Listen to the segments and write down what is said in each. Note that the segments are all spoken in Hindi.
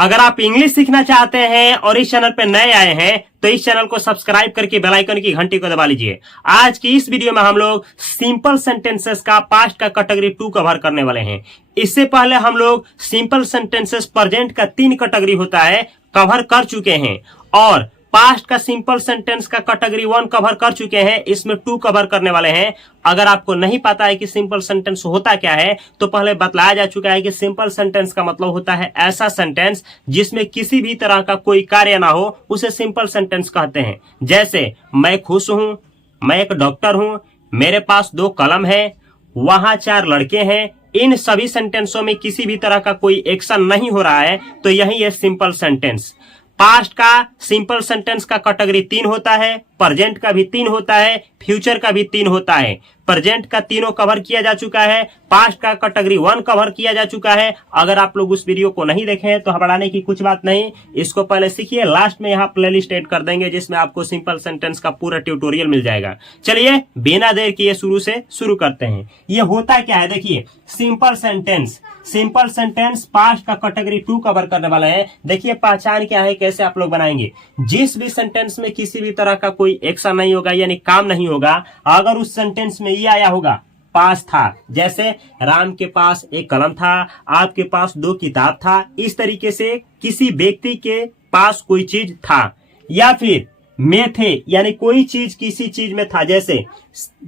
अगर आप इंग्लिश सीखना चाहते हैं और इस चैनल पर नए आए हैं तो इस चैनल को सब्सक्राइब करके बेल आइकन की घंटी को दबा लीजिए। आज की इस वीडियो में हम लोग सिंपल सेंटेंसेस का पास्ट का कैटेगरी 2 कवर करने वाले हैं। इससे पहले हम लोग सिंपल सेंटेंसेस प्रेजेंट का 3 कैटेगरी होता है कवर कर चुके हैं और पास्ट का सिंपल सेंटेंस का कैटेगरी 1 कवर कर चुके हैं। इसमें 2 कवर करने वाले हैं। अगर आपको नहीं पता है कि सिंपल सेंटेंस होता क्या है तो पहले बतलाया जा चुका है कि सिंपल सेंटेंस का मतलब होता है ऐसा सेंटेंस जिसमें किसी भी तरह का कोई कार्य ना हो, उसे सिंपल सेंटेंस कहते हैं। जैसे मैं खुश हूं, मैं एक डॉक्टर हूं, मेरे पास 2 कलम है, वहां 4 लड़के हैं। इन सभी सेंटेंसों में किसी भी तरह का कोई एक्शन नहीं हो रहा है तो यही है सिंपल सेंटेंस। पास्ट का सिंपल सेंटेंस का कैटेगरी 3 होता है, प्रेजेंट का भी 3 होता है, फ्यूचर का भी 3 होता है। प्रेजेंट का तीनों कवर किया जा चुका है, पास्ट का कैटेगरी 1 कवर किया जा चुका है। अगर आप लोग उस वीडियो को नहीं देखे हैं तो घबराने की कुछ बात नहीं, इसको पहले सीखिए। लास्ट में यहाँ प्लेलिस्ट ऐड कर देंगे जिसमें आपको सिंपल सेंटेंस का पूरा ट्यूटोरियल मिल जाएगा। चलिए बिना देर किए शुरू करते हैं। ये होता क्या है देखिए, सिंपल सेंटेंस पास्ट का कैटेगरी 2 कवर करने वाला है। देखिए पहचान क्या है, कैसे आप लोग बनाएंगे। जिस भी सेंटेंस में किसी भी तरह का कोई एक्शन नहीं होगा यानी काम नहीं होगा, अगर उस सेंटेंस में ये आया होगा पास था, जैसे राम के पास एक कलम था, आपके पास 2 किताब था, इस तरीके से किसी व्यक्ति के पास कोई चीज था। या फिर में थे यानी कोई चीज किसी चीज में था, जैसे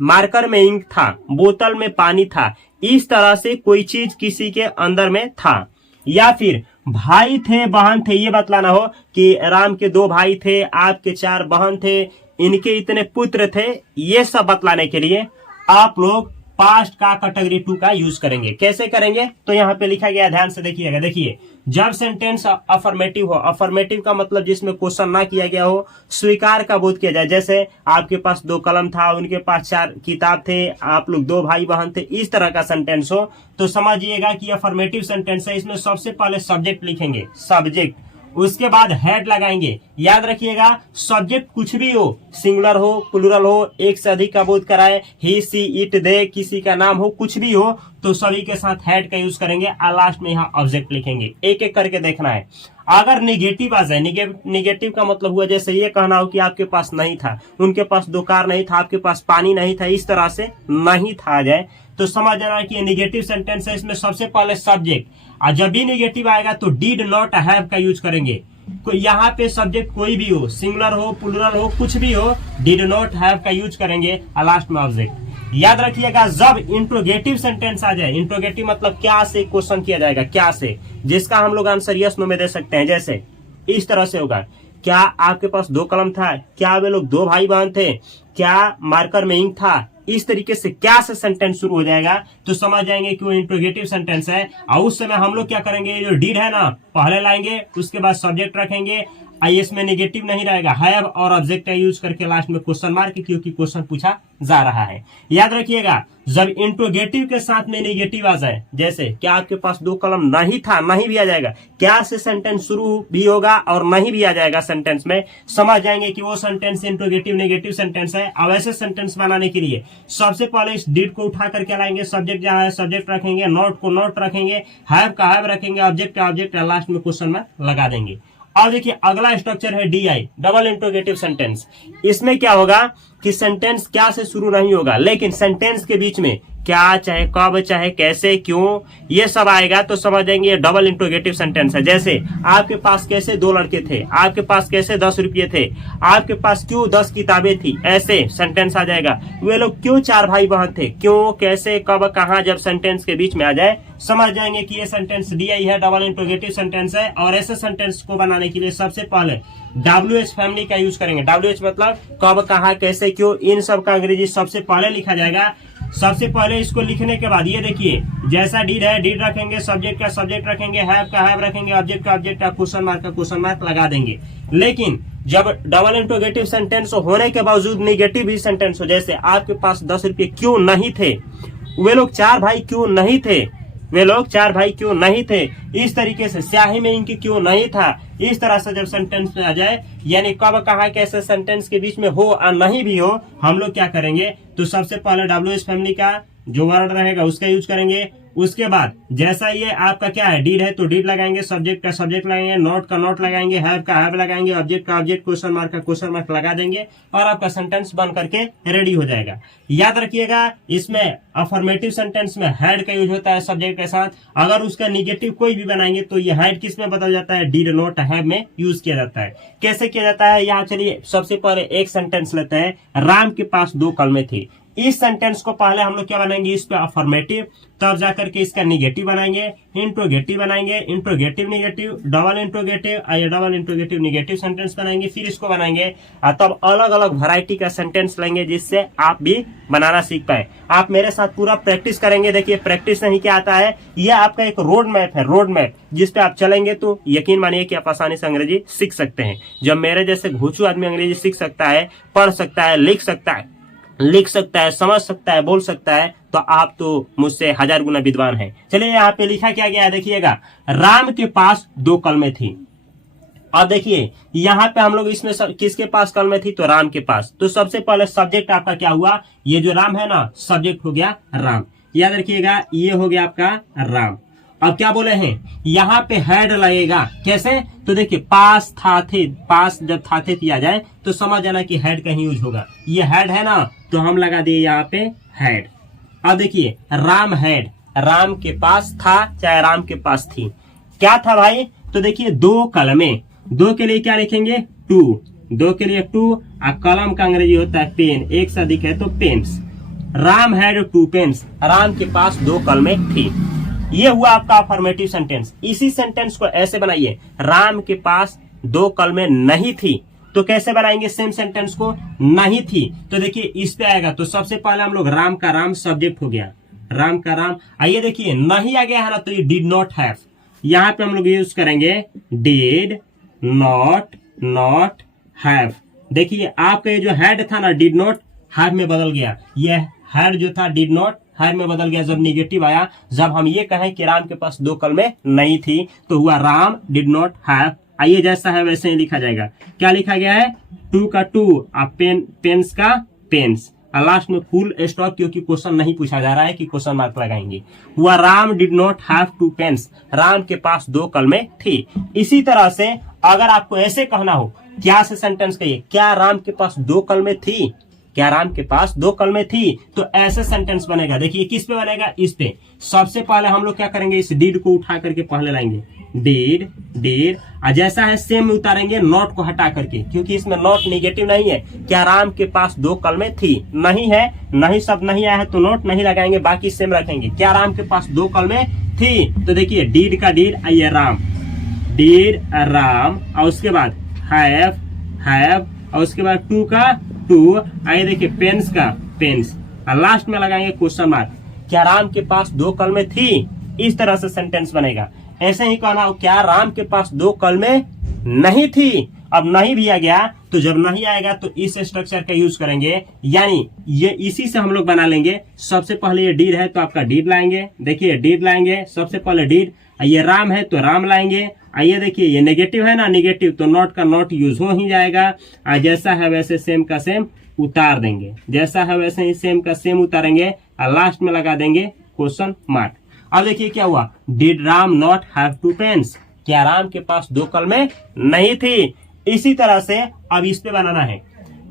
मार्कर में इंक था, बोतल में पानी था, इस तरह से कोई चीज किसी के अंदर में था। या फिर भाई थे बहन थे, ये बतलाना हो कि राम के 2 भाई थे, आपके 4 बहन थे, इनके इतने पुत्र थे। ये सब बतलाने के लिए आप लोग पास्ट का कैटेगरी 2 का यूज करेंगे। कैसे करेंगे तो यहाँ पे लिखा गया, ध्यान से देखिएगा। देखिए जब सेंटेंस अफर्मेटिव हो, अफर्मेटिव का मतलब जिसमें क्वेश्चन ना किया गया हो, स्वीकार का बोध किया जाए। जैसे आपके पास 2 कलम था, उनके पास 4 किताब थे, आप लोग 2 भाई बहन थे, इस तरह का सेंटेंस हो तो समझिएगा कि अफर्मेटिव सेंटेंस है। इसमें सबसे पहले सब्जेक्ट लिखेंगे, सब्जेक्ट, उसके बाद हेड लगाएंगे। याद रखिएगा सब्जेक्ट कुछ भी हो, सिंगुलर हो, प्लूरल हो, एक से अधिक का बोध कराए, ही सी इट दे, किसी का नाम हो, कुछ भी हो तो सभी के साथ हेड का यूज करेंगे और लास्ट में यहाँ ऑब्जेक्ट लिखेंगे। एक एक करके देखना है। अगर निगेटिव आ जाए, निगेटिव का मतलब हुआ जैसे ये कहना हो कि आपके पास नहीं था, उनके पास 2 कार नहीं था, आपके पास पानी नहीं था, इस तरह से नहीं था आ जाए तो समझ जाना कि ये निगेटिव सेंटेंस है। इसमें सबसे पहले सब्जेक्ट, और जब भी निगेटिव आएगा तो डिड नॉट हैव का यूज करेंगे। यहाँ पे सब्जेक्ट कोई भी हो, सिंगुलर हो, प्लूरल हो, कुछ भी हो, डिड नॉट हैव का यूज करेंगे और लास्ट में ऑब्जेक्ट। याद रखिएगा जब इंट्रोगेटिव सेंटेंस आ जाए, इंट्रोगेटिव मतलब क्या से क्वेश्चन किया जाएगा, क्या से, जिसका हम लोग आंसर यस नो में दे सकते हैं। जैसे इस तरह से होगा, क्या आपके पास 2 कलम था, क्या वे लोग 2 भाई बहन थे, क्या मार्कर में इंक था, इस तरीके से क्या से सेंटेंस शुरू हो जाएगा तो समझ जाएंगे कि वो इंट्रोगेटिव सेंटेंस है। और उस समय हम लोग क्या करेंगे, जो डीड है ना पहले लाएंगे, उसके बाद सब्जेक्ट रखेंगे, आईएस में नेगेटिव नहीं रहेगा, हैव और ऑब्जेक्ट का यूज करके लास्ट में क्वेश्चन मार्क, क्योंकि क्वेश्चन पूछा जा रहा है। याद रखिएगा जब इंट्रोगेटिव के साथ में नेगेटिव आ जाए, जैसे क्या आपके पास 2 कलम नहीं था, नहीं भी आ जाएगा, क्या से सेंटेंस शुरू भी होगा और नहीं भी आ जाएगा सेंटेंस में, समझ जाएंगे कि वो सेंटेंस इंट्रोगेटिव नेगेटिव सेंटेंस है। अब ऐसे सेंटेंस बनाने के लिए सबसे पहले इस डिड को उठा करके लाएंगे, सब्जेक्ट जहां है सब्जेक्ट रखेंगे, नोट को नोट रखेंगे, हैव का हैव रखेंगे, ऑब्जेक्ट का ऑब्जेक्ट, लास्ट में क्वेश्चन में लगा देंगे। और देखिए अगला स्ट्रक्चर है डीआई, डबल इंट्रोगेटिव सेंटेंस। इसमें क्या होगा कि सेंटेंस क्या से शुरू नहीं होगा, लेकिन सेंटेंस के बीच में क्या, चाहे कब, चाहे कैसे, क्यों, ये सब आएगा तो समझ जाएंगे ये डबल इंट्रोगेटिव सेंटेंस है। जैसे आपके पास कैसे 2 लड़के थे, आपके पास कैसे 10 रुपये थे, आपके पास क्यों 10 किताबें थी, ऐसे सेंटेंस आ जाएगा। वे लोग क्यों 4 भाई बहन थे, क्यों, कैसे, कब, कहाँ, जब सेंटेंस के बीच में आ जाए समझ जाएंगे कि ये सेंटेंस डीआई है, डबल इंट्रोगेटिव सेंटेंस है। और ऐसे सेंटेंस को बनाने के लिए सबसे पहले WH फैमिली का यूज करेंगे। WH मतलब कब, कहाँ, कैसे, क्यों, इन सब का अंग्रेजी सबसे पहले लिखा जाएगा। सबसे पहले इसको लिखने के बाद ये देखिए, जैसा डीड है डीड रखेंगे, सब्जेक्ट का सब्जेक्ट रखेंगे, हैव का हैव रखेंगे, ऑब्जेक्ट का ऑब्जेक्ट, क्वेश्चन मार्क का क्वेश्चन मार्क लगा देंगे। लेकिन जब डबल इंट्रोगेटिव सेंटेंस होने के बावजूद निगेटिव भी सेंटेंस हो, जैसे आपके पास 10 रुपये क्यों नहीं थे, वे लोग 4 भाई क्यों नहीं थे, वे लोग 4 भाई क्यों नहीं थे, इस तरीके से स्याही में इनकी क्यों नहीं था, इस तरह से जब सेंटेंस में आ जाए, यानी कब, कहाँ, कैसे सेंटेंस के बीच में हो और नहीं भी हो, हम लोग क्या करेंगे तो सबसे पहले WH फैमिली का जो वर्ड रहेगा उसका यूज करेंगे। उसके बाद जैसा ये आपका क्या है, डीड है तो डीड लगाएंगे, सब्जेक्ट का सब्जेक्ट लगाएंगे, नॉट का नॉट लगाएंगे, हैव का हैव लगाएंगे, ऑब्जेक्ट का ऑब्जेक्ट, क्वेश्चन मार्क का क्वेश्चन मार्क लगा देंगे और आपका सेंटेंस बन करके रेडी हो जाएगा। याद रखिएगा इसमें अफर्मेटिव सेंटेंस में हैड का यूज होता है सब्जेक्ट के साथ। अगर उसका निगेटिव कोई भी बनाएंगे तो ये हैड किस में बदल जाता है, डीड नॉट हैव में यूज किया जाता है। कैसे किया जाता है, यहाँ चलिए सबसे पहले एक सेंटेंस लेते हैं, राम के पास 2 कलमें थी। इस सेंटेंस को पहले हम लोग क्या बनाएंगे, इस पे अफर्मेटिव, तब जाकर के इसका निगेटिव बनाएंगे, इंट्रोगेटिव बनाएंगे, इंट्रोगेटिव निगेटिव, डबल इंट्रोगेटिव, आइए डबल इंट्रोगेटिव निगेटिव सेंटेंस बनाएंगे, फिर इसको बनाएंगे और तब अलग अलग वैरायटी का सेंटेंस लेंगे जिससे आप भी बनाना सीख पाए। आप मेरे साथ पूरा प्रैक्टिस करेंगे। देखिए प्रैक्टिस नहीं क्या आता है, यह आपका एक रोड मैप है, रोड मैप जिसपे आप चलेंगे तो यकीन मानिए कि आप आसानी से अंग्रेजी सीख सकते हैं। जब मेरे जैसे घोचू आदमी अंग्रेजी सीख सकता है, पढ़ सकता है, लिख सकता है, समझ सकता है, बोल सकता है, तो आप तो मुझसे 1000 गुना विद्वान हैं। चलिए यहाँ पे लिखा क्या गया है, देखिएगा राम के पास 2 कलमें थी। अब देखिए यहाँ पे हम लोग इसमें किसके पास कलमें थी, तो राम के पास। तो सबसे पहले सब्जेक्ट आपका क्या हुआ, ये जो राम है ना, सब्जेक्ट हो गया राम। याद रखिएगा ये हो गया आपका राम। अब क्या बोले हैं, यहाँ पे हैड लगेगा। कैसे, तो देखिए पास था थे, पास जब था थे किया जाए तो समझ जाना कि हैड का ही यूज होगा। ये हैड है ना, तो हम लगा दिए यहाँ पे हैड। अब देखिए राम हैड, राम के पास था चाहे राम के पास थी, क्या था भाई, तो देखिए 2 कलमें। 2 के लिए क्या लिखेंगे, 2, 2 के लिए 2, और कलम का अंग्रेजी होता है पेन, एक से अधिक है तो pens. Ram had 2 pens, Ram के पास 2 कलमें थी। ये हुआ आपका अफर्मेटिव सेंटेंस। इसी सेंटेंस को ऐसे बनाइए, राम के पास 2 कलमें नहीं थी, तो कैसे बनाएंगे सेम सेंटेंस को, नहीं थी तो देखिए इस पे आएगा। तो सबसे पहले हम लोग राम का राम सब्जेक्ट हो गया, राम का राम। आइए देखिए नहीं आ गया है ना, तो ये डिड नॉट हैव, यहाँ पे हम लोग यूज करेंगे डिड नॉट हैव। देखिए आपका ये जो हैड था ना, डिड नॉट हैव में बदल गया। ये हैड जो था डिड नॉट हैव में बदल गया जब निगेटिव आया। जब हम ये कहें कि राम के पास 2 कलमें नहीं थी तो हुआ राम डिड नॉट हैव। आइए जैसा है वैसे ही लिखा जाएगा। क्या लिखा गया है, 2 का 2, पेन्स का पेन्स, और लास्ट में फुल स्टॉप, क्योंकि क्वेश्चन नहीं पूछा जा रहा है कि क्वेश्चन मार्क लगाएंगे। हुआ Ram did not have 2 pens, Ram के पास 2 कलमें थी। इसी तरह से अगर आपको ऐसे कहना हो, क्या से सेंटेंस कहिए, क्या राम के पास 2 कलमें थी, क्या राम के पास 2 कलमें थी, तो ऐसे सेंटेंस बनेगा। देखिए किस पे बनेगा, इस पे। सबसे पहले हम लोग क्या करेंगे, इस डीड को उठा करके पहले लाएंगे, डीड, और जैसा है सेम में उतारेंगे नॉट को हटा करके, क्योंकि इसमें नॉट निगेटिव नहीं है। क्या राम के पास 2 कलमें थी, नहीं है, नहीं शब्द नहीं आया है तो नॉट नहीं लगाएंगे, बाकी सेम रखेंगे। क्या राम के पास 2 कलमें थी, तो देखिए डीड का डीड, आइए राम, डीड राम, और उसके बाद हैव, और उसके बाद 2 का 2, आइए देखिए पेन्स का पेन्स, और लास्ट में लगाएंगे क्वेश्चन मार्क। क्या राम के पास 2 कलमें थी, इस तरह से सेंटेंस बनेगा। ऐसे ही कहना हो, क्या राम के पास 2 कलमें नहीं थी। अब नहीं भी आ गया तो जब नहीं आएगा तो इस स्ट्रक्चर का यूज करेंगे, यानी ये इसी से हम लोग बना लेंगे। सबसे पहले ये डीड है तो आपका डीड लाएंगे, देखिए डीड लाएंगे, सबसे पहले डीड। ये राम है तो राम लाएंगे। आइए देखिए ये नेगेटिव है ना, नेगेटिव तो नॉट का नॉट यूज हो ही जाएगा। और जैसा है वैसे सेम का सेम उतार देंगे, जैसा है वैसे ही सेम का सेम उतारेंगे और लास्ट में लगा देंगे क्वेश्चन मार्क। अब देखिए क्या हुआ, did Ram not have 2 pens, क्या राम के पास 2 कलमें नहीं थी। इसी तरह से अब इस पे बनाना है,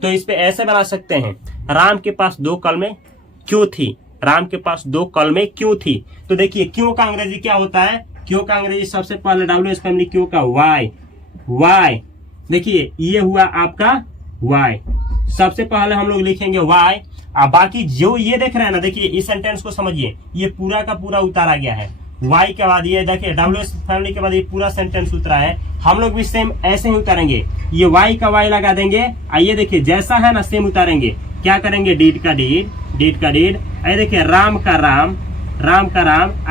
तो इस पे ऐसे बना सकते हैं, राम के पास 2 कलमें क्यों थी, राम के पास 2 कलमें क्यों थी। तो देखिए क्यों का अंग्रेजी क्या होता है, क्यों का अंग्रेजी सबसे पहले WH फैमिली क्यों का वाई। देखिए ये हुआ आपका वाई, सबसे पहले हम लोग लिखेंगे वाई। और बाकी जो ये देख रहे हैं ना, देखिए इस सेंटेंस को समझिए, ये पूरा का पूरा उतारा गया है। वाई के बाद ये देखिए WH फैमिली के बाद ये पूरा सेंटेंस उतरा है। हम लोग भी सेम ऐसे ही उतारेंगे, ये वाई का वाई लगा देंगे। आइए देखिए जैसा है ना सेम उतारेंगे। क्या करेंगे, डीड का डीड। आइए देखिए राम का राम,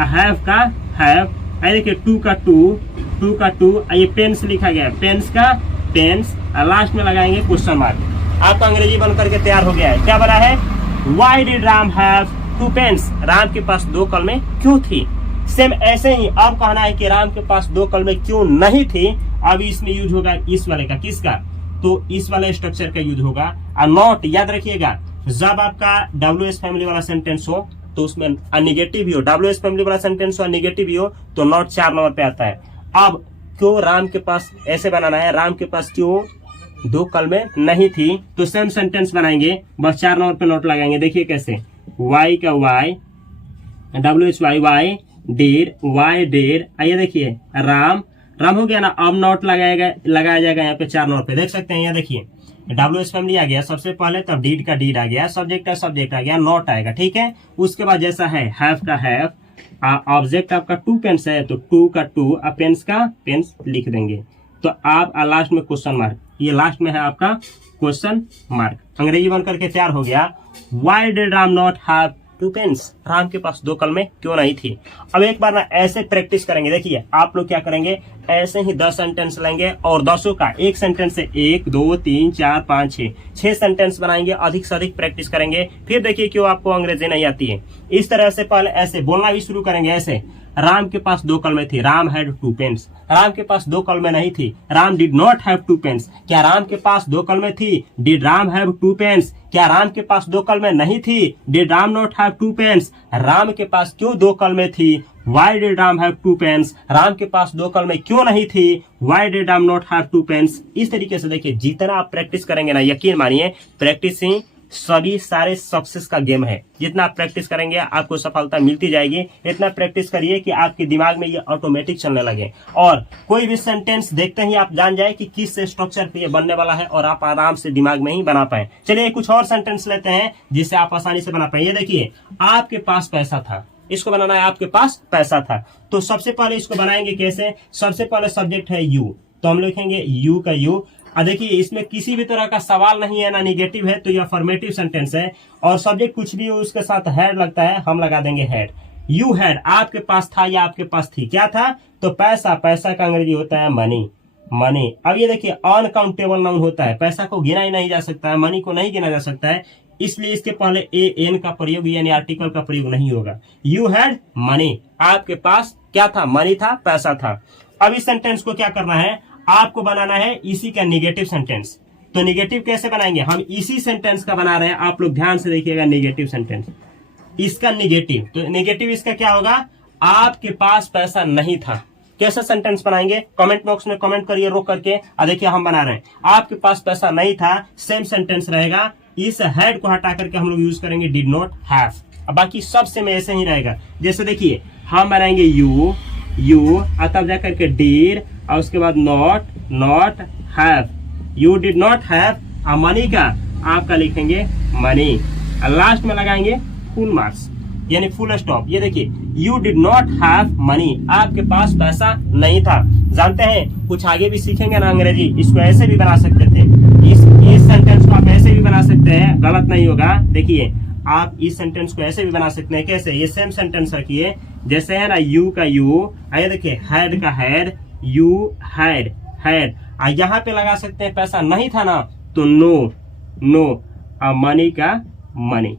हैव का हैव। आइए देखिए 2 का 2, ये पेन्स लिखा गया है, पेन्स का पेन्स, और लास्ट में लगाएंगे क्वेश्चन मार्क। आपका अंग्रेजी बन करके तैयार हो गया है। क्या बना है, why did Ram have 2 pens, Ram के पास 2 कलमें क्यों थी। सेम ऐसे ही अब कहना है कि राम के पास 2 कलमें क्यों नहीं थी। अब इसमें यूज होगा इस वाले का, किसका, तो इस वाले स्ट्रक्चर का यूज होगा। और नॉट याद रखिएगा, जब आपका WH फैमिली वाला सेंटेंस हो तो उसमें निगेटिव भी हो, WH फैमिली वाला सेंटेंस हो निगेटिव भी हो तो नॉट 4 नंबर पे आता है। अब क्यों राम के पास ऐसे बनाना है, राम के पास क्यों 2 कलमें नहीं थी, तो सेम सेंटेंस बनाएंगे, बस 4 नंबर पे नोट लगाएंगे। देखिए कैसे, वाई का वाई, WHY वाई डेर, आइए देखिए राम, राम हो गया ना, अब नोट लगाया जाएगा यहाँ पे 4 नंबर पे, देख सकते हैं। यहाँ देखिए WH फैमिली आ गया सबसे पहले, तब डीड का डीड आ गया, सब्जेक्ट का सब्जेक्ट आ गया, नॉट आएगा, ठीक है। उसके बाद जैसा है हैव का हैव, ऑब्जेक्ट आपका 2 पेन्स है तो 2 का 2, पेन्स का पेन्स लिख देंगे। तो आप लास्ट में क्वेश्चन मार्क, ये लास्ट में है आपका क्वेश्चन मार्क, अंग्रेजी बनकर के तैयार हो गया। Why did Ram not have 2 pens, Ram के पास 2 कलमें क्यों नहीं थी। अब एक बार ना ऐसे प्रैक्टिस करेंगे, देखिए आप लोग क्या करेंगे, ऐसे ही 10 सेंटेंस लेंगे और 10 का एक सेंटेंस से 1 2 3 4 5 6 सेंटेंस बनाएंगे, अधिक से अधिक प्रैक्टिस करेंगे, फिर देखिए क्यों आपको अंग्रेजी नहीं आती है। इस तरह से पहले ऐसे बोलना भी शुरू करेंगे, ऐसे राम के पास 2 कलमें थी, राम हैड 2 पेन्स, राम के पास 2 कलमें नहीं थी, Ram did not have 2 pens, क्या राम के पास 2 कलमें थी, डिड राम हैव 2 पेन्स, क्या राम के पास 2 कलमें नहीं थी, did Ram not have 2 pens, Ram के पास क्यों 2 कलमें थी, why did Ram have 2 pens, Ram के पास 2 कलमें क्यों नहीं थी, why did Ram not have 2 pens. इस तरीके से देखिए जितना आप प्रैक्टिस करेंगे ना, यकीन मानिए प्रैक्टिस ही सभी सारे सक्सेस का गेम है। जितना आप प्रैक्टिस करेंगे आपको सफलता मिलती जाएगी। इतना प्रैक्टिस करिए कि आपके दिमाग में ये ऑटोमेटिक चलने लगे और कोई भी सेंटेंस देखते ही आप जान जाए कि किस स्ट्रक्चर पे ये बनने वाला है और आप आराम से दिमाग में ही बना पाए। चलिए कुछ और सेंटेंस लेते हैं जिससे आप आसानी से बना पाए। ये देखिए, आपके पास पैसा था, इसको बनाना है आपके पास पैसा था। तो सबसे पहले इसको बनाएंगे कैसे, सबसे पहले सब्जेक्ट है यू, तो हम लिखेंगे यू का यू। देखिए इसमें किसी भी तरह का सवाल नहीं है, ना निगेटिव है, तो यह अफर्मेटिव सेंटेंस है। और सब्जेक्ट कुछ भी हो उसके साथ हैड लगता है, हम लगा देंगे हैड। यू हैड, आपके पास था या आपके पास थी, क्या था, तो पैसा, पैसा का अंग्रेजी होता है मनी, मनी। अब ये देखिए अनकाउंटेबल नाउन होता है, पैसा को गिना ही नहीं जा सकता है, मनी को नहीं गिना जा सकता है, इसलिए इसके पहले ए एन का प्रयोग यानी आर्टिकल का प्रयोग नहीं होगा। यू हैड मनी, आपके पास क्या था, मनी था, पैसा था। अब इस सेंटेंस को क्या करना है, आपको बनाना है इसी का निगेटिव सेंटेंस। तो निगेटिव कैसे बनाएंगे, हम इसी सेंटेंस का बना रहे हैं, आप लोग ध्यान से देखिएगा। निगेटिव सेंटेंस, इसका निगेटिव, तो निगेटिव इसका क्या होगा, आपके पास पैसा नहीं था। कैसा सेंटेंस बनाएंगे, कमेंट बॉक्स में कमेंट करिए रोक करके। देखिए हम बना रहे हैं, आपके पास पैसा नहीं था, सेम सेंटेंस रहेगा। इस हैड को हटा करके हम लोग यूज करेंगे डिड नॉट हैव। बाकी सब सेम ऐसे ही रहेगा। जैसे देखिए हम बनाएंगे यू, तब जाकर के डिड और उसके बाद not have, you did not have. Money का आपका लिखेंगे मनी, लास्ट में लगाएंगे फुल मार्क्स यानी फुल स्टॉप। ये देखिए you did not have money, आपके पास पैसा नहीं था। जानते हैं कुछ आगे भी सीखेंगे ना अंग्रेजी, इसको ऐसे भी बना सकते थे, इस सेंटेंस को आप ऐसे भी बना सकते हैं, गलत नहीं होगा। देखिए आप इस सेंटेंस को ऐसे भी बना सकते हैं, कैसे, ये सेम सेंटेंस रखिए, जैसे है ना यू का यू, आइए देखिए हैड का हैड, यू हैड, यहाँ पे लगा सकते हैं पैसा नहीं था ना, तो नो, मनी का मनी।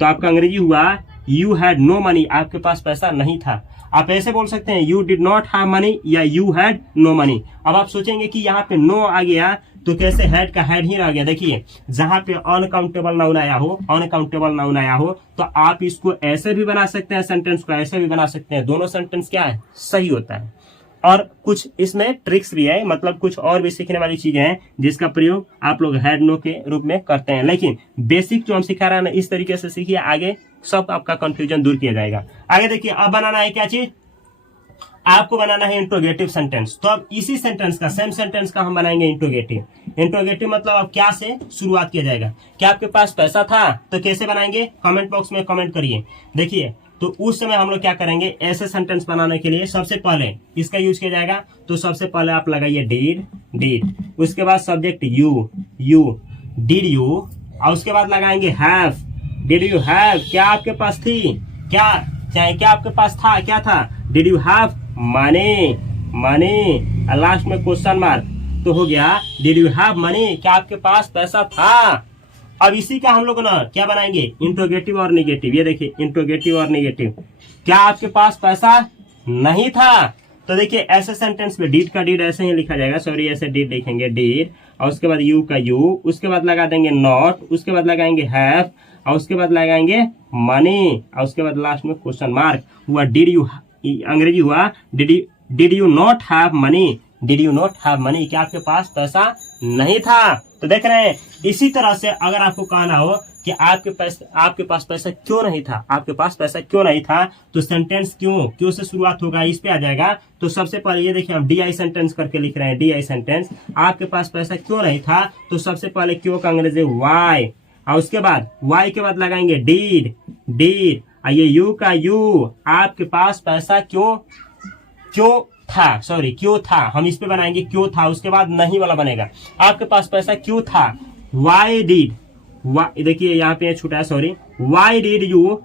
तो आपका अंग्रेजी हुआ यू हैड नो मनी, आपके पास पैसा नहीं था। आप ऐसे बोल सकते हैं you did not have money या यू हैड नो मनी। अब आप सोचेंगे कि यहाँ पे नो आ गया तो कैसे हैड का हैड ही आ गया। देखिए जहां पे अनकाउंटेबल नाउन आया हो तो आप इसको ऐसे भी बना सकते हैं, सेंटेंस को ऐसे भी बना सकते हैं, दोनों सेंटेंस क्या है, सही होता है। और कुछ इसमें ट्रिक्स भी है, मतलब कुछ और भी सीखने वाली चीजें हैं जिसका प्रयोग आप लोग हैड नो के रूप में करते हैं। लेकिन बेसिक जो हम सिखा रहे हैं ना, इस तरीके से सीखिए, आगे सब आपका कंफ्यूजन दूर किया जाएगा। आगे देखिए अब बनाना है क्या चीज, आपको बनाना है इंट्रोगेटिव सेंटेंस। तो अब इसी सेंटेंस का, सेम सेंटेंस का हम बनाएंगे इंट्रोगेटिव मतलब अब क्या से शुरुआत किया जाएगा। क्या आपके पास पैसा था, तो कैसे बनाएंगे, कमेंट बॉक्स में कमेंट करिए। देखिए तो उस समय हम लोग क्या करेंगे, ऐसे सेंटेंस बनाने के लिए सबसे पहले इसका यूज किया जाएगा। तो सबसे पहले आप लगाइए डिड, उसके बाद सब्जेक्ट यू, डिड यू, और उसके बाद लगाएंगे हैव, डिड यू हैव, क्या आपके पास थी, क्या आपके पास था, क्या था, did you have money, last में क्वेश्चन मार्क, तो हो गया डिड यू हैव मनी, क्या आपके पास पैसा था। अब इसी का हम लोग ना क्या बनाएंगे, इंट्रोगेटिव और निगेटिव। ये देखिए इंट्रोगेटिव और निगेटिव, क्या आपके पास पैसा नहीं था, तो देखिए ऐसे सेंटेंस में डिड का डिड ऐसे ही लिखा जाएगा, सॉरी ऐसे डिड लिखेंगे डिड, और उसके बाद यू का यू, उसके बाद लगा देंगे नॉट, उसके बाद लगाएंगे हैव, और उसके बाद लगाएंगे मनी और उसके बाद लास्ट में क्वेश्चन मार्क हुआ डिड यू, अंग्रेजी हुआ did you not have money, did you not have money, क्या आपके पास पैसा नहीं था। तो देख रहे हैं इसी तरह से अगर आपको कहना हो कि आपके पास पैसा क्यों नहीं था, आपके पास पैसा क्यों नहीं था, तो सेंटेंस क्यों से शुरुआत होगा, इस पे आ जाएगा। तो सबसे पहले ये देखिए हम DI सेंटेंस करके लिख रहे हैं, DI सेंटेंस, आपके पास पैसा क्यों नहीं था, तो सबसे पहले क्यों का अंग्रेजी वाई, और उसके बाद वाई के बाद लगाएंगे डीड, ये यू का यू, आपके पास पैसा क्यों था, हम इस पे बनाएंगे क्यों था, उसके बाद नहीं वाला बनेगा, आपके पास पैसा क्यों था, वाई डिड, देखिए यहाँ पे छूटा है, sorry, why did you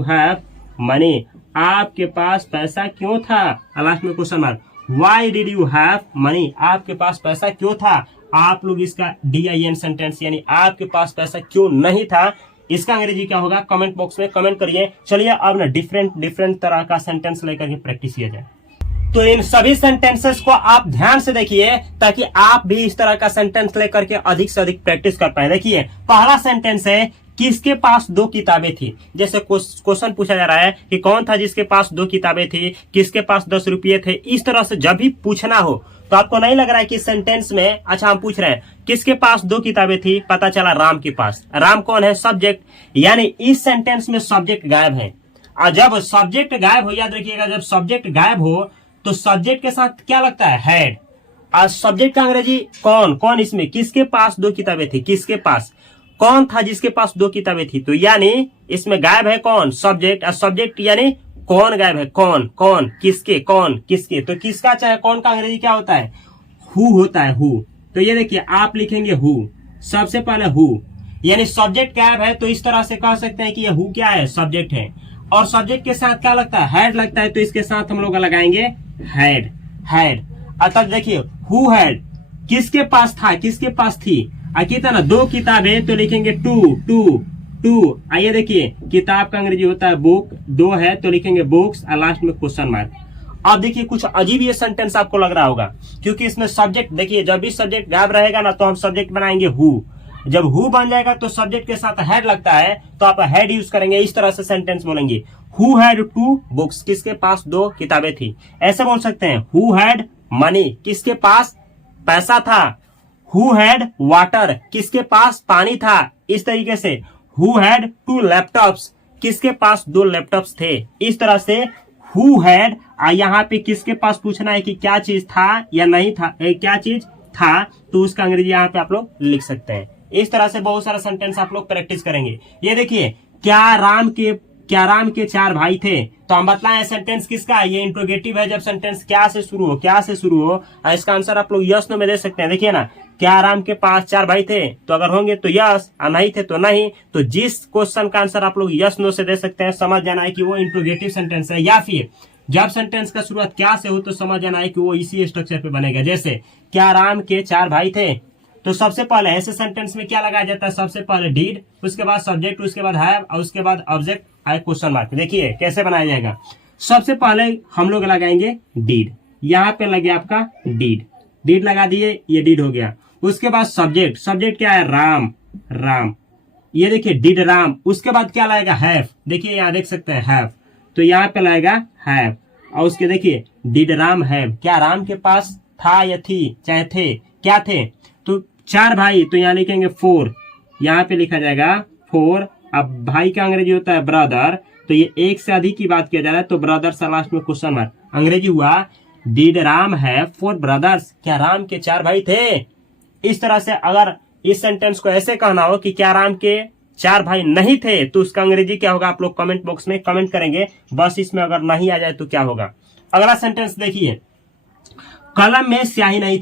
have money, आपके पास पैसा क्यों था, लास्ट में question mark, why did you have money, आपके पास पैसा क्यों था। आप लोग इसका DIN सेंटेंस यानी आपके पास पैसा क्यों नहीं था, इसका अंग्रेजी क्या होगा कमेंट बॉक्स में कमेंट करिए। चलिए अब ना डिफरेंट तरह का सेंटेंस लेकर के प्रैक्टिस किया जाए। तो इन सभी सेंटेंसेस को आप ध्यान से देखिए ताकि आप भी इस तरह का सेंटेंस लेकर के अधिक से अधिक प्रैक्टिस कर पाए। देखिए पहला सेंटेंस है किसके पास 2 किताबें थी। जैसे क्वेश्चन पूछा जा रहा है कि कौन था जिसके पास 2 किताबें थी, किसके पास 10 रुपये थे। इस तरह से जब भी पूछना हो तो आपको नहीं लग रहा है कि सेंटेंस में, अच्छा हम पूछ रहे हैं किसके पास 2 किताबें थी, पता चला राम के पास। राम कौन है, सब्जेक्ट, यानी इस सेंटेंस में सब्जेक्ट गायब है। और जब सब्जेक्ट गायब हो, याद रखिएगा जब सब्जेक्ट गायब हो तो सब्जेक्ट के साथ क्या लगता है, हैड। और सब्जेक्ट का अंग्रेजी कौन इसमें, किसके पास 2 किताबें थी, किसके पास, कौन था जिसके पास 2 किताबें थी। तो यानी इसमें गायब है कौन, सब्जेक्ट, और सब्जेक्ट यानी कौन गायब है, कौन किसके। तो किसका चाहे कौन का अंग्रेजी क्या होता है, हु होता है, हु। तो ये देखिए आप लिखेंगे हु, सबसे पहले हु, यानी सब्जेक्ट गायब है तो इस तरह से कह सकते हैं कि ये हु क्या है, सब्जेक्ट है। और सब्जेक्ट के साथ क्या लगता है, हैड लगता है, तो इसके साथ हम लोग लगाएंगे हैड। अतः देखिए हु हैड, किसके पास था, किसके पास थी, कितना 2 किताबें, तो लिखेंगे टू। आइए देखिए किताब का अंग्रेजी होता है बुक, 2 है तो लिखेंगे बुक्स, और लास्ट में क्वेश्चन मार्क। अब देखिए कुछ अजीब ये सेंटेंस आपको लग रहा होगा क्योंकि इसमें सब्जेक्ट, देखिए जब भी सब्जेक्ट गायब रहेगा ना तो हम सब्जेक्ट बनाएंगे हु। जब हु बन जाएगा तो सब्जेक्ट के साथ हैड लगता है तो आप हैड यूज करेंगे। इस तरह से सेंटेंस बोलेंगे, हु हैड 2 बुक्स, किसके पास 2 किताबें थी। ऐसे बोल सकते हैं, हु हैड मनी, किसके पास पैसा था। हु हैड वाटर, किसके पास पानी था। इस तरीके से हु हैड 2 लैपटॉप्स, किसके पास 2 लैपटॉप्स थे। इस तरह से हु हैड, यहाँ पे किसके पास पूछना है कि क्या चीज था या नहीं था, क्या चीज था, तो उसका अंग्रेजी यहाँ पे आप लोग लिख सकते हैं। इस तरह से बहुत सारा सेंटेंस आप लोग प्रैक्टिस करेंगे। ये देखिए क्या राम के 4 भाई थे, तो हम बताएं सेंटेंस किसका है, ये इंट्रोगेटिव है। जब सेंटेंस क्या से शुरू हो, इसका आंसर आप लोग यस नो में दे सकते हैं। देखिए ना, क्या राम के पास 4 भाई थे, तो अगर होंगे तो यस, और नहीं थे तो नहीं। तो जिस क्वेश्चन का आंसर आप लोग यस नो से दे सकते हैं, समझ जाना है कि वो इंट्रोगेटिव सेंटेंस है। या फिर जब सेंटेंस का शुरुआत क्या से हो तो समझ जाना है कि वो इसी स्ट्रक्चर पे बनेगा। जैसे क्या राम के 4 भाई थे, तो सबसे पहले ऐसे सेंटेंस में क्या लगाया जाता है, सबसे पहले डीड, उसके बाद सब्जेक्ट, उसके बाद हैव, और उसके बाद ऑब्जेक्ट आए क्वेश्चन मार्क। देखिए कैसे बनाया जाएगा। सबसे पहले हम लोग लगाएंगे डीड, यहाँ पे लगे आपका डीड लगा दिए, ये डीड हो गया। उसके बाद सब्जेक्ट क्या है, राम, ये देखिए डीड राम। उसके बाद क्या लाएगा, हैव, देखिए यहाँ देख सकते हैं हैव, तो यहाँ पे लाएगा हैव। और उसके देखिए डीड राम हैव, क्या राम के पास था या थी, चाहे थे, क्या थे। तो 4 भाई, तो यहाँ लिखेंगे 4, यहाँ पे लिखा जाएगा 4। अब भाई का अंग्रेजी होता है ब्रदर, तो ये एक से अधिक की बात किया जा रहा है, तो ब्रदर से लास्ट में क्वेश्चन मार्क। अंग्रेजी हुआ डिड राम हैव 4 ब्रदर्स, क्या राम के 4 भाई थे। इस तरह से अगर इस सेंटेंस को ऐसे कहना हो कि क्या राम के 4 भाई नहीं थे, तो उसका अंग्रेजी क्या होगा, आप लोग कमेंट बॉक्स में कमेंट करेंगे। बस इसमें अगर नहीं आ जाए तो क्या होगा। अगला सेंटेंस देखिए, कलम में स्याही नहीं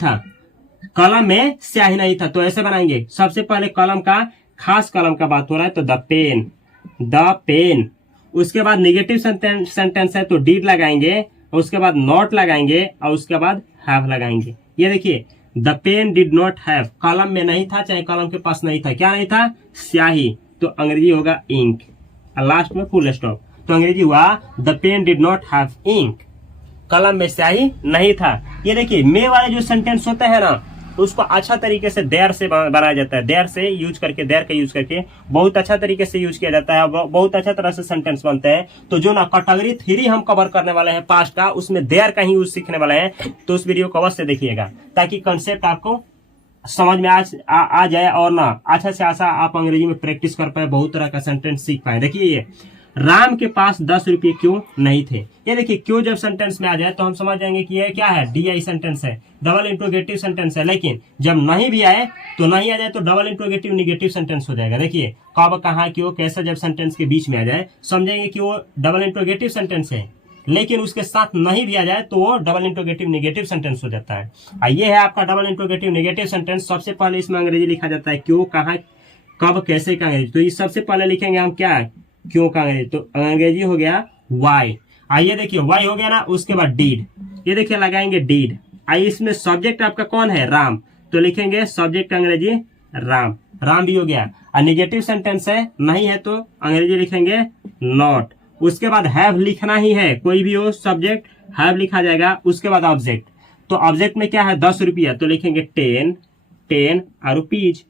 था, तो ऐसे बनाएंगे। सबसे पहले कलम का, खास कलम का बात हो रहा है, तो द पेन। उसके बाद नेगेटिव सेंटेंस है तो डीड लगाएंगे, और उसके बाद नॉट लगाएंगे, और उसके बाद हैव लगाएंगे। ये देखिए the pen did not have, कलम में नहीं था, चाहे कलम के पास नहीं था, क्या नहीं था, स्याही, तो अंग्रेजी होगा इंक, और लास्ट में फुल स्टॉप। तो अंग्रेजी हुआ the pen did not have ink, कलम में स्याही नहीं था। ये देखिए मे वाले जो सेंटेंस होते हैं ना, उसको अच्छा तरीके से देयर से बनाया जाता है, देयर से यूज करके, देयर का यूज करके बहुत अच्छा तरीके से यूज किया जाता है, बहुत अच्छा तरह से सेंटेंस बनते हैं। तो जो ना कैटेगरी 3 हम कवर करने वाले हैं पास्ट का, उसमें देयर का ही यूज सीखने वाले हैं। तो उस वीडियो को अवश्य देखिएगा ताकि कंसेप्ट आपको समझ में आ जाए और ना अच्छा से अच्छा आप अंग्रेजी में प्रैक्टिस कर पाए, बहुत तरह का सेंटेंस सीख पाए। देखिए ये राम के पास 10 रुपये क्यों नहीं थे, ये देखिए क्यों जब सेंटेंस में आ जाए तो हम समझ जाएंगे कि ये क्या है, DI सेंटेंस है, डबल इंट्रोगेटिव सेंटेंस है। लेकिन जब नहीं भी आए तो नहीं आ जाए तो डबल इंट्रोगेटिव निगेटिव सेंटेंस हो जाएगा। देखिए कब, कहाँ, क्यों, कैसे जब सेंटेंस के बीच में आ जाए समझेंगे कि वो डबल इंट्रोगेटिव सेंटेंस है, लेकिन उसके साथ नहीं भी आ जाए तो वो डबल इंट्रोगेटिव नेगेटिव सेंटेंस हो जाता है। ये है आपका डबल इंट्रोगेटिव नेगेटिव सेंटेंस। सबसे पहले इसमें अंग्रेजी लिखा जाता है क्यों, कहाँ, कब, कैसे का अंग्रेजी। तो ये सबसे पहले लिखेंगे हम क्या है, क्यों का अंग्रेजी, तो अंग्रेजी हो गया वाई। आइए देखिए वाई हो गया ना, उसके बाद डीड, ये देखिए लगाएंगे डीड। आइए इसमें सब्जेक्ट आपका कौन है, राम, तो लिखेंगे सब्जेक्ट का अंग्रेजी राम, राम भी हो गया। और निगेटिव सेंटेंस है, नहीं है तो अंग्रेजी लिखेंगे नॉट। उसके बाद हैव लिखना ही है, कोई भी हो सब्जेक्ट हैव लिखा जाएगा। उसके बाद ऑब्जेक्ट, तो ऑब्जेक्ट में क्या है 10 रुपया, तो लिखेंगे 10 रुपीज,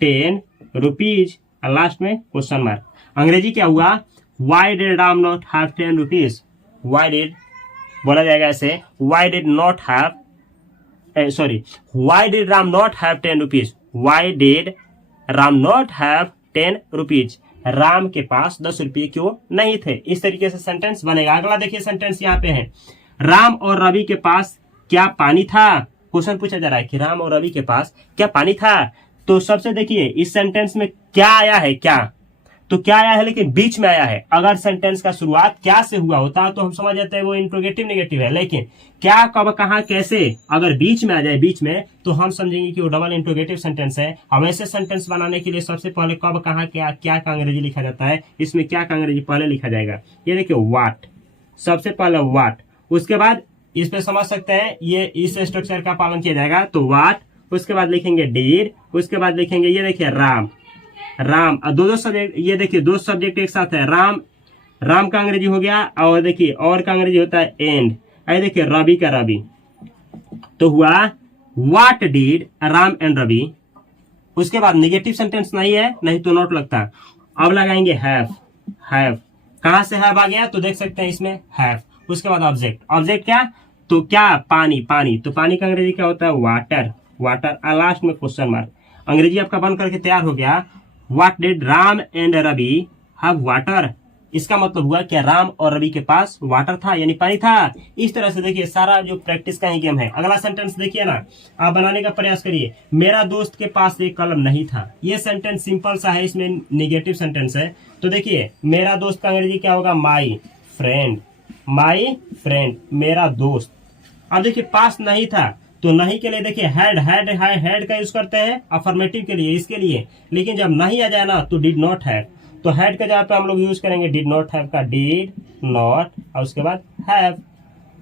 10 रुपीज और लास्ट में क्वेश्चन मार्क। अंग्रेजी क्या हुआ, Y did Ram not have 10 rupees, why did बोला जाएगा ऐसे, why did not have, sorry, Y did Ram not have 10 rupees, Y did Ram not have 10 rupees, Ram के पास 10 रुपये क्यों नहीं थे। इस तरीके से सेंटेंस बनेगा। अगला देखिए सेंटेंस यहाँ पे है, राम और रवि के पास क्या पानी था। क्वेश्चन पूछा जा रहा है कि राम और रवि के पास क्या पानी था। तो सबसे देखिए इस सेंटेंस में क्या आया है, क्या, तो क्या आया है लेकिन बीच में आया है। अगर सेंटेंस का शुरुआत क्या से हुआ होता तो हम समझ जाते हैं वो इंट्रोगेटिव नेगेटिव है, लेकिन क्या, कब, कहाँ, कैसे अगर बीच में आ जाए, बीच में, तो हम समझेंगे कि वो डबल इंट्रोगेटिव सेंटेंस है। अब ऐसे सेंटेंस बनाने के लिए सबसे पहले कब, कहाँ, क्या का अंग्रेजी लिखा जाता है। इसमें क्या का अंग्रेजी पहले लिखा जाएगा, ये देखिए वाट, सबसे पहले वाट। उसके बाद इस पे समझ सकते हैं ये इस स्ट्रक्चर का पालन किया जाएगा, तो वाट, उसके बाद लिखेंगे डीड, उसके बाद लिखेंगे ये देखिए राम, राम, दो सब्जेक्ट, ये देखिए दो सब्जेक्ट एक साथ है, राम, राम का अंग्रेजी हो गया, और देखिए और का अंग्रेजी होता है एंड। ये देखिए रवि का रवि, तो हुआ what did Ram and Ravi. उसके बाद नेगेटिव सेंटेंस नहीं है, नहीं तो नॉट लगता। अब लगाएंगे हैव, हैव, कहां से हैव आ गया तो देख सकते हैं इसमें हैव। उसके बाद ऑब्जेक्ट, ऑब्जेक्ट क्या, तो क्या, पानी, पानी, तो पानी का अंग्रेजी क्या होता है, वाटर, वाटर, लास्ट में क्वेश्चन मार्क। अंग्रेजी आपका बन करके तैयार हो गया, what did Ram and Ravi have water. इसका मतलब हुआ कि राम और रवि के पास वाटर था, यानी पानी था। इस तरह से देखिए सारा जो प्रैक्टिस का ही गेम है। अगला सेंटेंस देखिए ना, आप बनाने का प्रयास करिए, मेरा दोस्त के पास एक कलम नहीं था। ये सेंटेंस सिंपल सा है, इसमें नेगेटिव सेंटेंस है। तो देखिए मेरा दोस्त का अंग्रेजी क्या होगा, माई फ्रेंड, माई फ्रेंड, मेरा दोस्त। अब देखिए पास नहीं था, तो नहीं के लिए देखिए हैड, हैड का यूज करते हैं अफर्मेटिव के लिए, इसके लिए। लेकिन जब नहीं आ जाए ना तो डिड नॉट हैव, तो हैड का जगह पे हम लोग यूज करेंगे डिड नॉट हैव का डिड नॉट, और उसके बाद हैव।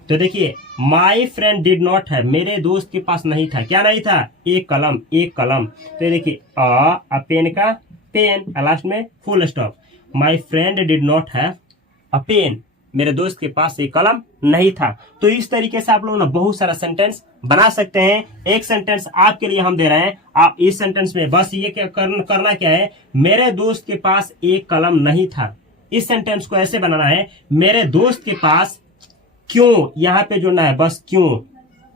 तो देखिए माई फ्रेंड डिड नॉट हैव, मेरे दोस्त के पास नहीं था, क्या नहीं था, एक कलम, एक कलम। तो देखिए अ पेन का पेन, लास्ट में full stop. My friend did not have a pen, मेरे दोस्त के पास एक कलम नहीं था। तो इस तरीके से आप लोग ना बहुत सारा सेंटेंस बना सकते हैं। एक सेंटेंस आपके लिए हम दे रहे हैं, आप इस सेंटेंस में बस ये क्या करना क्या है, मेरे दोस्त के पास एक कलम नहीं था। इस सेंटेंस को ऐसे बनाना है, मेरे दोस्त के पास क्यों, यहाँ पे जोड़ना है बस क्यों,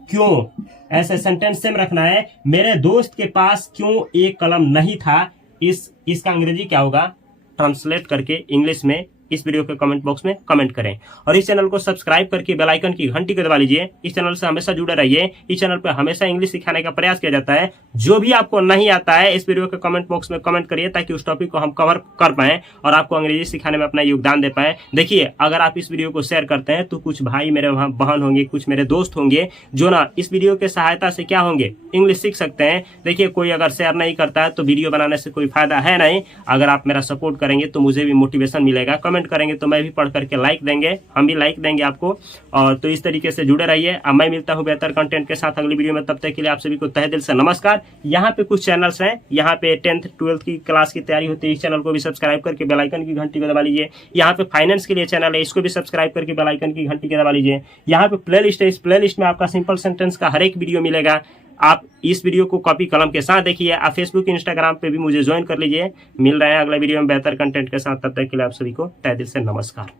क्यों, ऐसे सेंटेंस सेम रखना है, मेरे दोस्त के पास क्यों एक कलम नहीं था। इसका अंग्रेजी क्या होगा, ट्रांसलेट करके इंग्लिश में इस वीडियो के कमेंट बॉक्स में कमेंट करें। और इस चैनल को सब्सक्राइब करके बेल आइकन की घंटी को दबा लीजिए। इस चैनल से हमेशा जुड़े रहिए। इस चैनल पर हमेशा इंग्लिश सिखाने का प्रयास किया जाता है। जो भी आपको नहीं आता है इस वीडियो के कमेंट बॉक्स में कमेंट करिए, ताकि उस टॉपिक को हम कवर कर पाए और आपको अंग्रेजी सिखाने में अपना योगदान दे पाए। देखिए अगर आप इस वीडियो को शेयर करते हैं तो कुछ भाई मेरे बहन होंगे, कुछ मेरे दोस्त होंगे जो ना इस वीडियो के सहायता से क्या होंगे, इंग्लिश सीख सकते हैं। देखिए कोई अगर शेयर नहीं करता है तो वीडियो बनाने से कोई फायदा है नहीं। अगर आप मेरा सपोर्ट करेंगे तो मुझे भी मोटिवेशन मिलेगा, कमेंट करेंगे तो मैं भी पढ़ करके लाइक देंगे, हम भी लाइक देंगे आपको। और तो इस तरीके से जुड़े रहिए। अब मैं मिलता हूं बेहतर कंटेंट के साथ अगली वीडियो में, तब तक के लिए आप सभी को तहे दिल से नमस्कार। यहाँ पे कुछ चैनल्स हैं, यहाँ पे 10th 12th की क्लास की तैयारी होती है, इस चैनल को भी सब्सक्राइब करके बेल आइकन की घंटी को दबा लीजिए। यहाँ पे फाइनेंस के लिए चैनल है, इसको भी सब्सक्राइब करके बेल आइकन की घंटी को दबा लीजिए। यहाँ पे प्ले लिस्ट है, इस प्ले लिस्ट में आपका सिंपल सेंटेंस का हर एक वीडियो मिलेगा। आप इस वीडियो को कॉपी कलम के साथ देखिए। आप फेसबुक इंस्टाग्राम पे भी मुझे ज्वाइन कर लीजिए। मिल रहे हैं अगले वीडियो में बेहतर कंटेंट के साथ। तब तक के लिए आप सभी को तहे दिल से नमस्कार।